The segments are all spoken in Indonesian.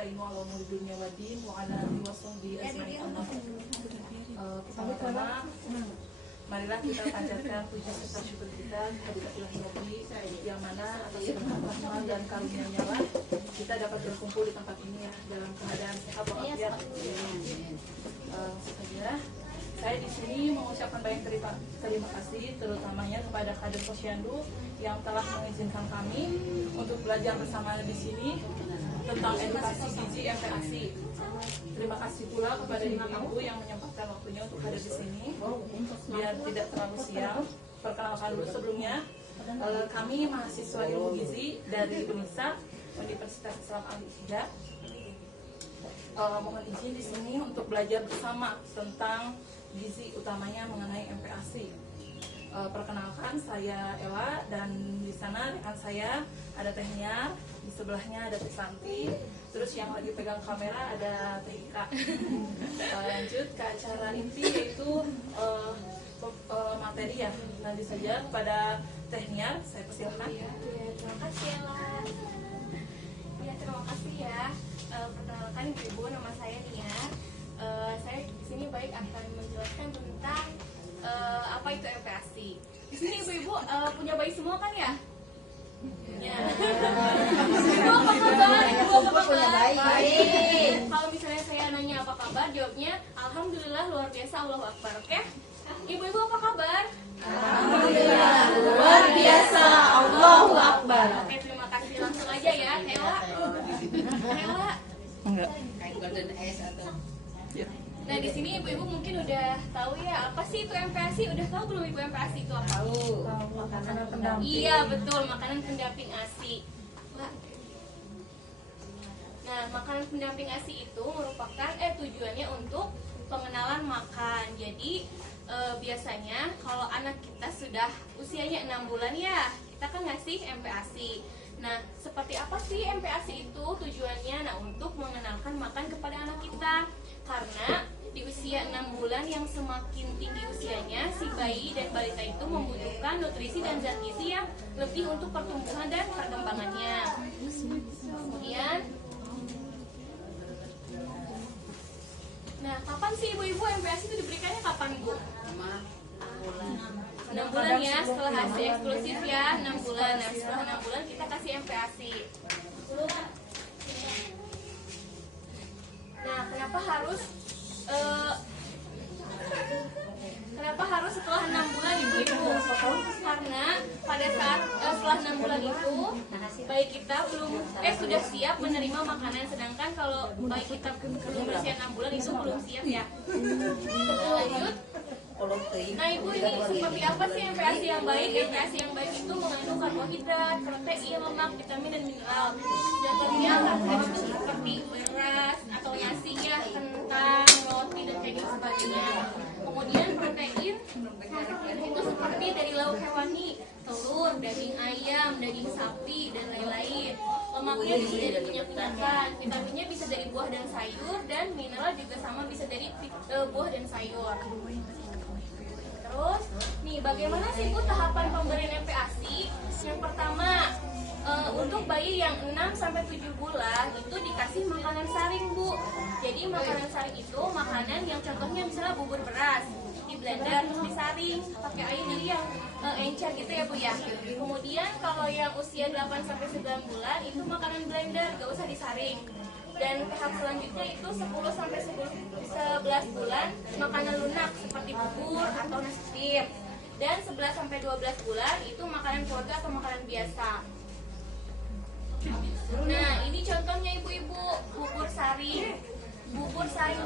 nasta'inu ala umuri dunya waddin wa ala alihi washabbihi ajma'in. Pertama-tama, marilah kita panjatkan puji serta syukur kita kehadirat Ilahi Rabbi, yang mana atas segala rahmat dan karunia-Nya lah kita dapat berkumpul di tempat ini ya, dalam keadaan sehat walafiat. Saja, saya di sini mengucapkan banyak terima kasih terutamanya kepada kader Posyandu yang telah mengizinkan kami untuk belajar bersama di sini tentang edukasi gizi MPASI. Terima kasih pula kepada ibu-ibu yang menyempatkan waktunya untuk hadir di sini. Biar tidak terlalu siang, perkenalkan dulu sebelumnya. Kami mahasiswa ilmu gizi dari UNISA, Universitas Islam Al-Hijjah. Mohon izin di sini untuk belajar bersama tentang gizi, utamanya mengenai MPASI. Perkenalkan, saya Ella, dan di sana rekan saya ada Teh Niar, di sebelahnya ada Teh Santi, terus yang lagi pegang kamera ada Teh Ika. Lanjut ke acara inti, yaitu materi ya. Nanti saja kepada Teh Niar, saya persilahkan. Terima kasih Ella. Ya, terima kasih ya. Perkenalkan Ibu, nama saya Niar. Saya di sini baik akan menjelaskan tentang apa itu MPASI. Di sini ibu-ibu punya bayi semua kan ya? Ya. Ibu apa kabar? Ibu apa kabar? Baik. Kalau misalnya saya nanya apa kabar, jawabnya alhamdulillah luar biasa, Allahu Akbar. Oke? Ibu-ibu apa kabar? Alhamdulillah luar biasa, Allahu Akbar. Oke, terima kasih. Langsung aja ya, Ella. Ella. Enggak. Nah, di sini ibu-ibu mungkin udah tahu ya, apa sih itu MPASI? Udah tahu belum ibu MPASI itu apa? Tahu. Makanan pendamping. Iya, betul, makanan pendamping ASI. Nah, makanan pendamping ASI itu merupakan tujuannya untuk pengenalan makan. Jadi biasanya kalau anak kita sudah usianya 6 bulan ya, kita kan ngasih MPASI. Nah, seperti apa sih MPASI itu tujuannya? Nah, untuk mengenalkan makan kepada anak kita. Karena di usia 6 bulan yang semakin tinggi usianya, si bayi dan balita itu membutuhkan nutrisi dan zat gizi yang lebih untuk pertumbuhan dan perkembangannya. Kemudian, nah, kapan sih ibu-ibu MPASI itu diberikannya kapan, Bu? 6 bulan ya, setelah hasil eksklusif ya, 6 bulan. Nah, setelah 6 bulan kita kasih MPASI. Nah, kenapa harus setelah 6 bulan ibu-ibu? Karena pada saat setelah 6 bulan itu bayi kita sudah siap menerima makanan, sedangkan kalau bayi kita belum berusia 6 bulan itu belum siap ya. Lanjut. Nah, ibu, ini seperti apa sih MPASI yang baik? MPASI yang baik itu mengandung karbohidrat, protein, lemak, vitamin, dan mineral. Contohnya karbohidrat itu seperti beras atau nasi ya, kentang, roti, dan kayak gitu sebagainya. Kemudian protein itu seperti dari lauk hewani, telur, daging ayam, daging sapi, dan lain-lain. Lemaknya bisa dari minyak-minyakan, vitaminnya bisa dari buah dan sayur, dan mineral juga sama bisa dari buah dan sayur. Terus, nih bagaimana sih Bu tahapan pemberian MPASI? Yang pertama, untuk bayi yang 6-7 bulan itu dikasih makanan saring, Bu. Jadi makanan saring itu makanan yang contohnya misalnya bubur beras, di blender terus disaring pakai air jadi yang encer gitu ya Bu ya. Kemudian kalau yang usia 8-9 bulan itu makanan blender, gak usah disaring. Dan tahap selanjutnya itu 10-11 bulan makanan lunak seperti bubur atau nasi tim. Dan 11-12 bulan itu makanan keluarga atau makanan biasa. Nah, ini contohnya ibu-ibu, bubur saring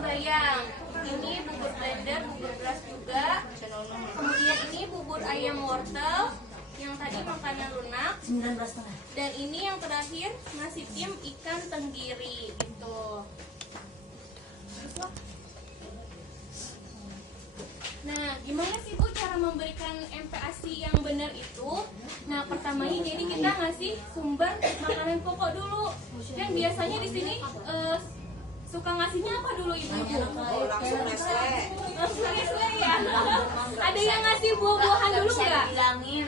bayang. Ini bubur blender, bubur beras juga. Kemudian ini bubur ayam wortel, yang tadi makanan lunak. 19,5. Dan ini yang terakhir nasi tim ikan tenggiri gitu. Nah, gimana sih Bu cara memberikan MPASI yang benar itu? Nah, pertamanya jadi kita ngasih sumber makanan pokok dulu. Dan biasanya di sini suka ngasihnya apa dulu ibu-ibu? Langsung Nestle. Langsung Nestle ya. Ada yang ngasih buah-buahan dulu nggak? Bilangin.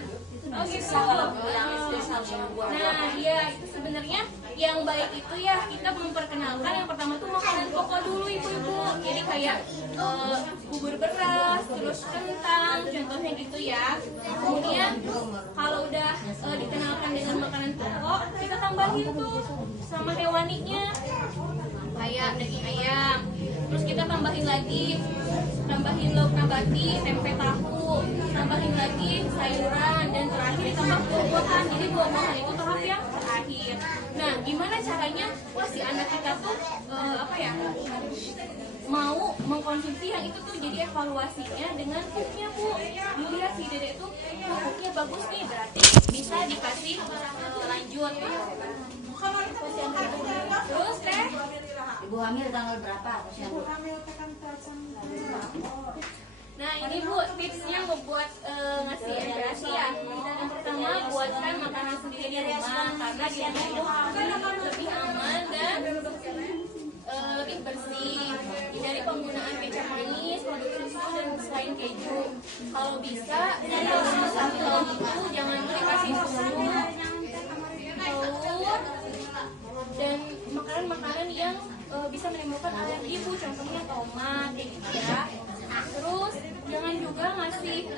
Oh gitu. Bilangin spesial buah. Nah, iya itu sebenarnya yang baik itu ya kita memperkenalkan yang pertama tuh makanan pokok dulu ibu-ibu. Jadi kayak bubur beras, terus kentang, contohnya gitu ya. Kemudian kalau udah dikenalkan dengan makanan pokok, kita tambahin tuh sama hewaninya kayak daging ayam. Terus kita tambahin lauk nabati, tempe tahu, tambahin lagi sayuran, dan terakhir tambah buah-buahan. Jadi buah-buahan itu tahap yang terakhir. Nah, gimana caranya si anak kita tuh mau mengkonsumsi yang itu tuh? Jadi evaluasinya dengan cooknya Bu. Dilihat si dedek tuh cooknya bagus nih, berarti bisa dikasih lanjut. Terus teh Ibu hamil tanggal berapa? nah ini Bu tipsnya membuat ngasih edukasi ya. Yang pertama, buatkan makanan sendiri di rumah karena di rumah itu lebih aman dan lebih bersih dari penggunaan kecap manis, produk susu, dan selain keju. Kalau bisa kalau itu jangan dikasih susu, telur, dan makanan-makanan yang bisa menimbulkan alergi Bu, contohnya tomat kayak gitu ya. Terus jangan juga ngasih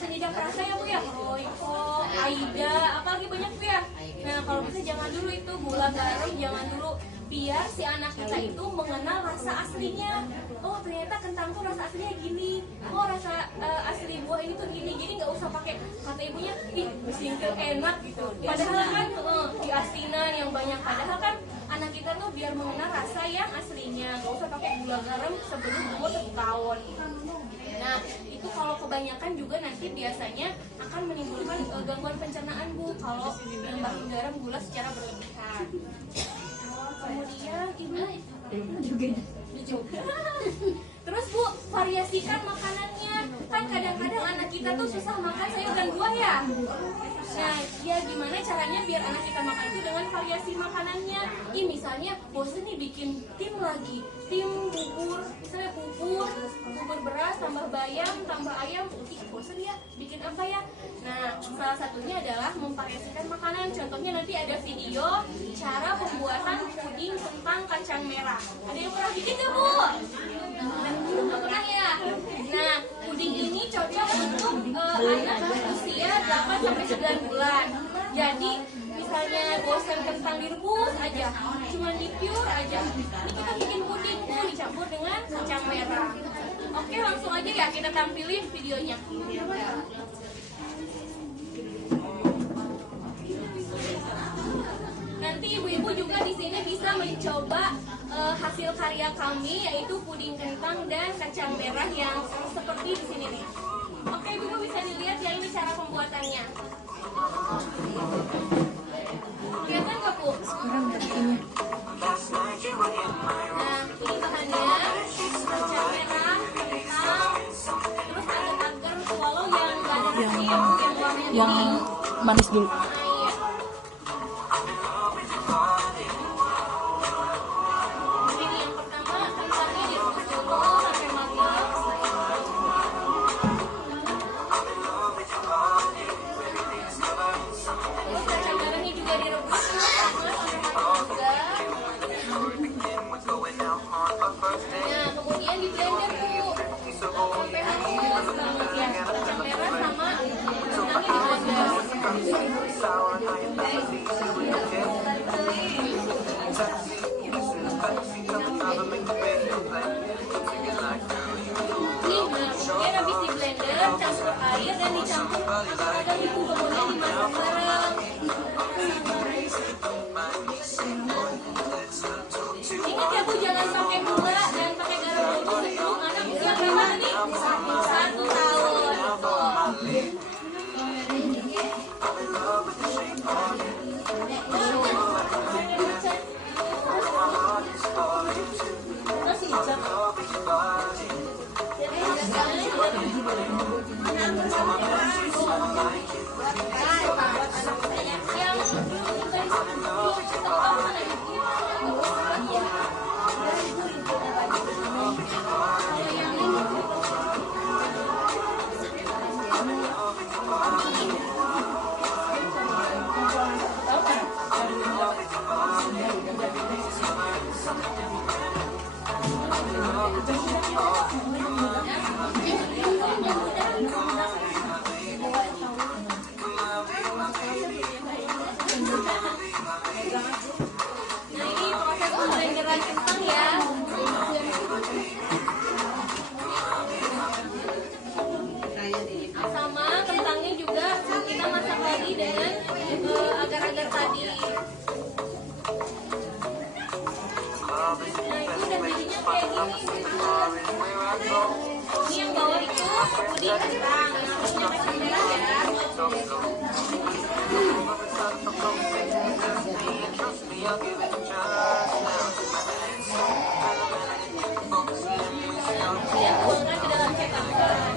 penyedap rasa ya Bu ya, Royco, Aida, apalagi banyak Bu ya. Nah kalau bisa jangan dulu itu, gula garam jangan dulu, biar si anak kita itu mengenal rasa aslinya. Oh ternyata kentang tuh rasa aslinya gini, oh rasa asli buah ini tuh gini. Jadi nggak usah pakai kata ibunya, ih singkir enak gitu. Padahal kan di asinan yang banyak, padahal kan anak kita tuh biar mengenal rasa yang aslinya. Nggak usah pakai gula garam sebelum umur 1 tahun. Nah itu kalau kebanyakan juga nanti biasanya akan menimbulkan gangguan pencernaan Bu, kalau nambahin garam gula secara berlebihan. Kemudian juga. Terus Bu, variasikan makanannya. Kan kadang-kadang anak kita tuh susah makan sayur dan buah ya. Nah, ya gimana caranya biar anak kita makan itu dengan variasi makanannya. Misalnya bosen nih bikin tim bubur, misalnya bubur beras tambah bayam tambah ayam, bosen ya bikin apa ya. Nah, salah satunya adalah memvariasikan makanan. Contohnya nanti ada video cara pembuatan puding kentang kacang merah. Ada yang pernah bikin nggak Bu? Pernah ya? Nah, puding ini cocok untuk anak usia 8-9 bulan. Jadi misalnya bosan kentang direbus aja, cuma di-pure aja, ini kita bikin puding Bu, dicampur dengan kacang merah. Oke, langsung aja ya kita tampilin videonya. Nanti ibu-ibu juga di sini bisa mencoba hasil karya kami, yaitu puding kentang dan kacang merah yang seperti di sini nih. Oke, ibu bisa dilihat ya, ini cara pembuatannya. Kelihatan nggak Bu? Nah, ini bahannya kacang merah, kentang, terus ada agar walau yang nggak ada rasanya yang warnanya Yang kuning. manis dulu. Ini yang pertama, kentangnya direbus dulu sampai matang. Terus kacang merahnya juga direbus sampai matang juga. Nah, kemudian di blender Bu, sampai halus banget ya. Kacang merah sama kentangnya di blender. Kemudian habis di blender, campur air dan dicampur agar itu kemudian dimasak bareng. Ingat ya Bu, jangan pakai gula dan pakai garam dulu sebelum anak usia berapa tadi? 1 tahun. Ini yang bawah itu puding kentang, yang punya kacang merah ya. Tuangkan ke dalam cetakan.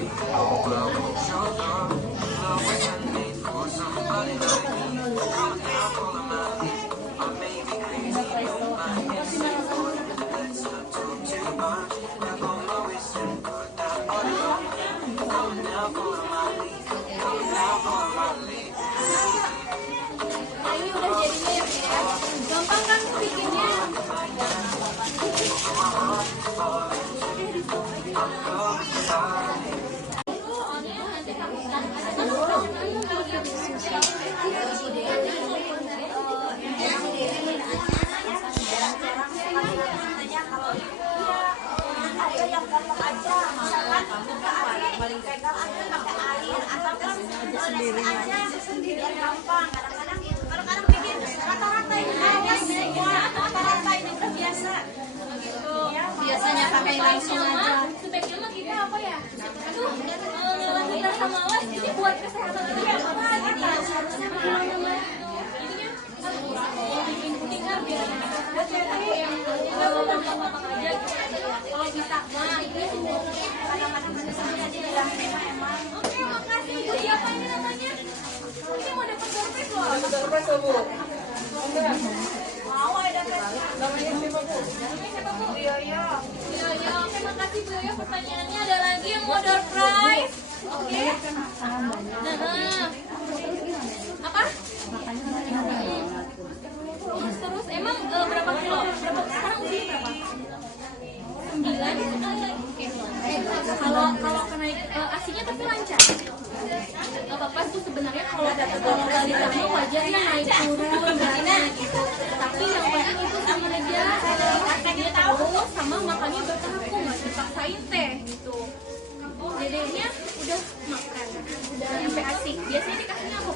Nah, ini udah jadinya ya, Bu, ya. Gampang kan bikinnya? Biasanya pakai langsung aja. Sebaiknya mah kita apa ya? Aduh, kita sama awas ini buat kesehatan kita ya. Bikin puding kan biar buat yang gampang aja. Kalau bisa mah ini kadang-kadang aja emang. Oke, makasih Bu. Siapa ini namanya? Ini mau dapat surprise loh. Dapat surprise loh, Bu. Mau ada Namanya siapa, Bu? namanya siapa Bu? Yoyo. Yoyo. Oke, makasih Bu Yoyo. Pertanyaannya ada lagi yang mau door prize. Oke. Nah, apa? Terus emang berapa kilo? Sekarang usia berapa? 9 sekali lagi. Kalau kenaik asinya tapi lancar. Gak apa-apa tuh sebenarnya kalau dari kamu wajar ya naik turun gimana gitu. Tapi yang penting itu sama aja dia tahu sama makannya bertahap kok nggak dipaksain teh gitu. Dedenya udah makan, udah sampai asik. Biasanya dikasihnya apa?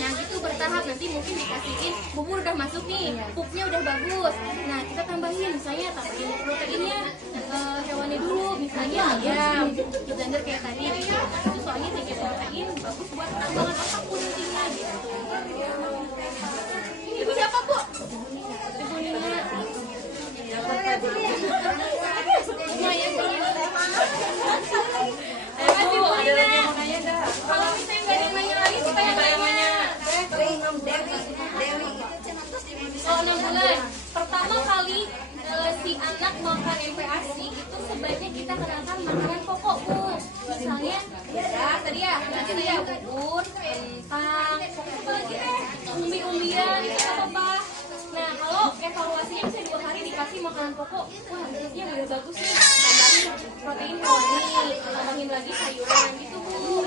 Nah gitu bertahap, nanti mungkin dikasihin bubur udah masuk nih, pupnya udah bagus. Nah kita tambahin, misalnya tambahin proteinnya hewani dulu, misalnya ayam, blender kayak tadi. Itu soalnya tinggi protein bagus buat tambahan apapun intinya gitu. Ibu siapa Bu? Ibu Nina. Lumayan Bu, ada lagi yang mau nanya enggak? Kalau misalnya nggak ada yang nanya lagi, kita yang nanya. Oh, 6 bulan. Pertama kali si anak makan MPASI itu sebaiknya kita kenalkan makanan pokok Bu. Misalnya beras tadi ya, nanti ya bubur, kentang, apa lagi umbi-umbian itu apa? Nah kalau evaluasinya bisa 2 hari dikasih makanan pokok, wah bentuknya udah bagus nih. Tambahin protein hewani, tambahin lagi sayuran gitu Bu.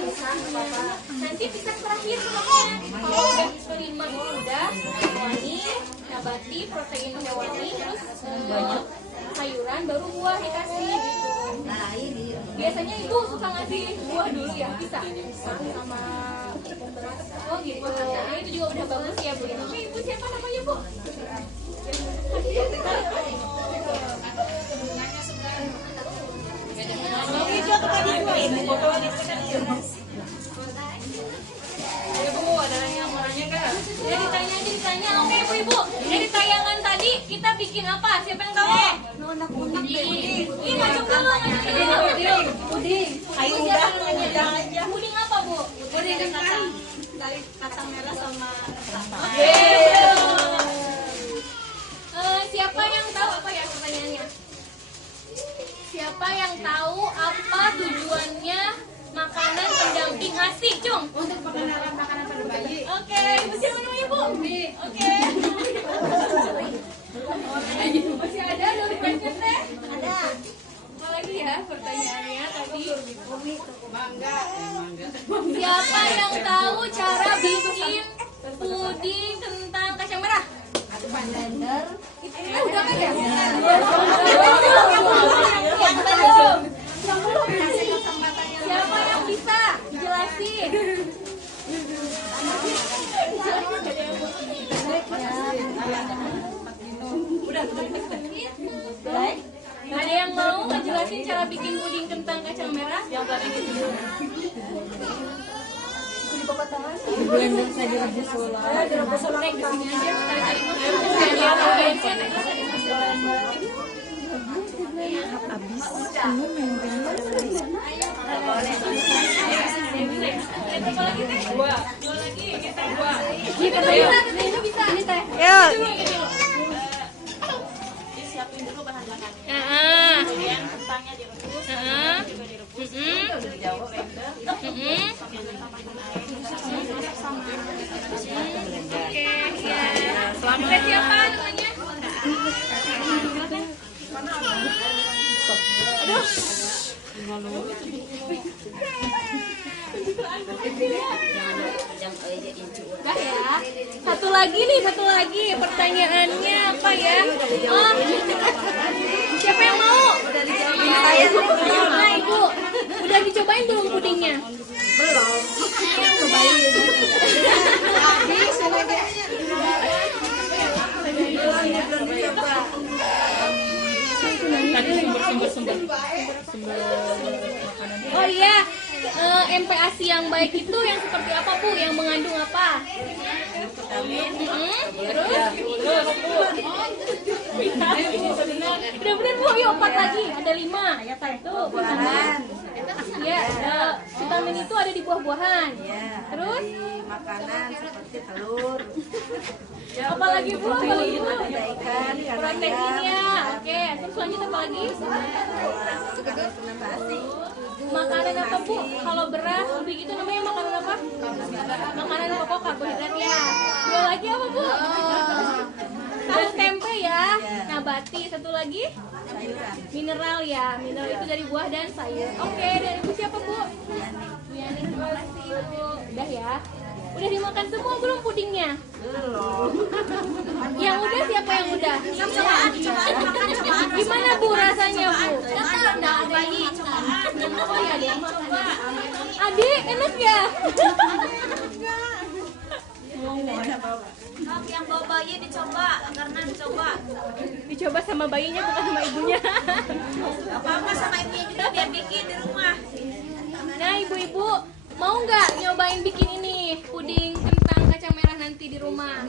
Nanti bisa terakhir pokoknya kalau udah 5 ini udah hewani, nabati, protein hewani, terus sayuran, baru buah dikasih gitu. Biasanya ibu suka ngasih buah dulu ya, bisa sama oh gitu. Nah itu juga udah bagus ya Bu. Oke, ibu siapa namanya Bu? Ya, Bu, ada yang mau nanya enggak? Ditanya. Oke ibu-ibu, dari tayangan tadi kita bikin apa? Siapa yang tahu? Ini masuk dulu. Puding. Ayo udah aja. Puding apa Bu? Puding kentang. Dari kacang merah sama Siapa yang tahu apa ya pertanyaannya? Siapa yang tahu apa tujuannya makanan pendamping ASI, Cung? untuk pengenalan makanan pada bayi. Oke, ibu siapa namanya Bu? Oke. Masih ada dari Presiden teh? Ada. Apa lagi ya pertanyaannya tadi? Mangga. Siapa yang tahu cara bikin puding kentang kacang merah? Blender. Udah kan ya? Siapa yang bisa jelasin? Baik. Ada yang mau ngejelasin cara bikin puding kentang kacang merah? Yang tadi itu Blender saya direbus ulang. Direbus ulang. Naik ke sini aja, tarik-tarik mah. Dua lagi, kita dua. Bisa, bisa. Ini teh. disiapin dulu bahan-bahannya. Kemudian Kentangnya direbus, juga direbus. Sambil ditambahkan air. Oke, ya. Selamat siapa namanya? Udah ya. Satu lagi pertanyaannya apa ya? Oh, siapa yang mau? Nah, Ibu, udah dicobain belum pudingnya? Tadi sumber Oh iya, MPASI yang baik itu yang seperti apa Bu? Yang mengandung apa? Terus? Benar-benar Bu, yuk 4 lagi, ada 5. Tuh, vitamin. Ya, vitamin itu ada di buah-buahan. Terus? Makanan seperti telur. Apa lagi Bu? Apa lagi Bu? Ada ikan, Protein ya, oke. Terus lanjut apa lagi? Makanan apa Bu? Kalau beras lebih gitu namanya makanan apa? Makanan pokok karbohidrat ya. Dua lagi apa Bu? Tahu tempe ya. Nabati. Satu lagi? Mineral ya. Mineral itu dari buah dan sayur. Oke, dari Ibu siapa Bu? Bu Yani, terima kasih Ibu. Udah ya. Udah dimakan semua belum pudingnya? Belum. Yang udah siapa yang udah? Gimana Bu rasanya Bu? Oh ya dia coba. Adik enak ya? Yang bawa bayi dicoba, karena dicoba. Dicoba sama bayinya bukan sama ibunya. Apa-apa sama ibunya juga biar bikin di rumah. Nah ibu-ibu mau nggak nyobain bikin ini puding kentang kacang merah nanti di rumah?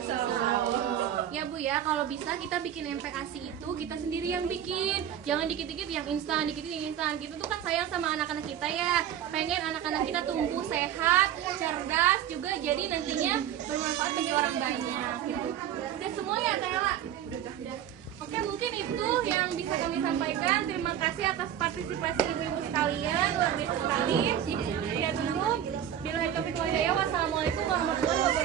Ya Bu ya, kalau bisa kita bikin MPASI itu kita sendiri yang bikin. Jangan dikit-dikit yang instan, dikit-dikit yang instan. Kita tuh kan sayang sama anak-anak kita ya. Pengen anak-anak kita tumbuh sehat, cerdas juga jadi nantinya bermanfaat bagi orang banyak gitu. Udah semuanya Tela. Oke, mungkin itu yang bisa kami sampaikan. Terima kasih atas partisipasi ibu-ibu sekalian, luar biasa sekali. Sekian dulu. Wassalamualaikum warahmatullahi wabarakatuh.